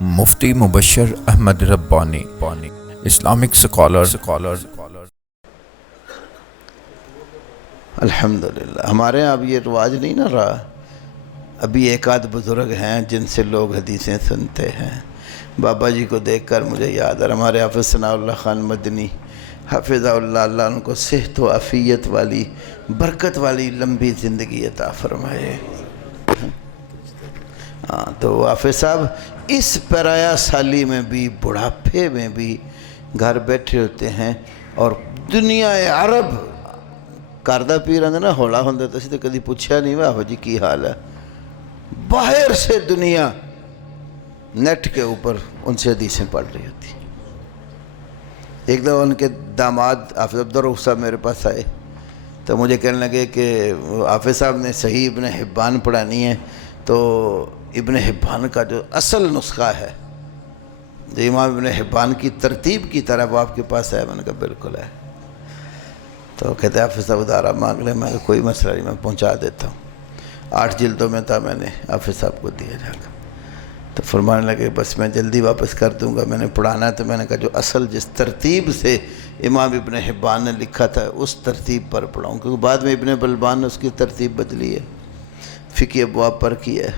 مفتی مبشر احمد ربانی Islamic scholar الحمدللہ ہمارے ہاں اب یہ رواج نہیں نہ رہا. ابھی ایک آدھ بزرگ ہیں جن سے لوگ حدیثیں سنتے ہیں. بابا جی کو دیکھ کر مجھے یاد ہے ہمارے حافظ ثناء اللہ خان مدنی حفظہ اللہ، اللہ ان کو صحت و عافیت والی برکت والی لمبی زندگی عطا فرمائے. ہاں تو حافظ صاحب اس پرایا سالی میں بھی، بڑھاپے میں بھی گھر بیٹھے ہوتے ہیں اور دنیا عرب کردہ پیر آدھے نا ہولا ہوندے تو اسی تو کدی پوچھا نہیں واہ جی کی حال ہے. باہر سے دنیا نیٹ کے اوپر ان سے حدیثیں پڑھ رہی ہوتی. ایک دفعہ ان کے داماد حافظ عبدالرؤف صاحب میرے پاس آئے تو مجھے کہنے لگے کہ حافظ صاحب نے صحیح ابن حبان پڑھانی ہے تو ابن حبان کا جو اصل نسخہ ہے جو امام ابن حبان کی ترتیب کی طرح وہ آپ کے پاس ہے. میں نے کہا بالکل ہے. تو کہتے ہیں حافظ صاحب ادارہ مانگ لیں. میں کوئی مسئلہ نہیں، میں پہنچا دیتا ہوں. 8 جلدوں میں تھا، میں نے حافظ صاحب کو دیا جا کر. تو فرمانے لگے بس میں جلدی واپس کر دوں گا، میں نے پڑھانا ہے. تو میں نے کہا جو اصل جس ترتیب سے امام ابن حبان نے لکھا تھا اس ترتیب پر پڑھاؤں، کیونکہ بعد میں ابن بلبان نے اس کی ترتیب بدلی ہے، فقہ ابواب پر کی ہے.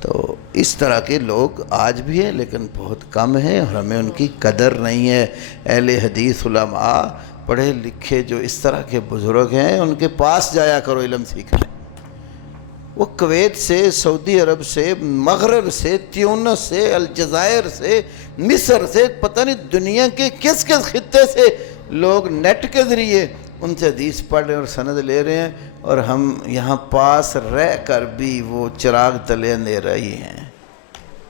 تو اس طرح کے لوگ آج بھی ہیں لیکن بہت کم ہیں اور ہمیں ان کی قدر نہیں ہے. اہل حدیث علماء پڑھے لکھے جو اس طرح کے بزرگ ہیں ان کے پاس جایا کرو علم سیکھنے. وہ کویت سے، سعودی عرب سے، مغرب سے، تیونس سے، الجزائر سے، مصر سے، پتہ نہیں دنیا کے کس کس خطے سے لوگ نیٹ کے ذریعے ان سے حدیث پڑھ رہے ہیں اور سند لے رہے ہیں، اور ہم یہاں پاس رہ کر بھی وہ چراغ تلے اندھیرا ہی ہیں.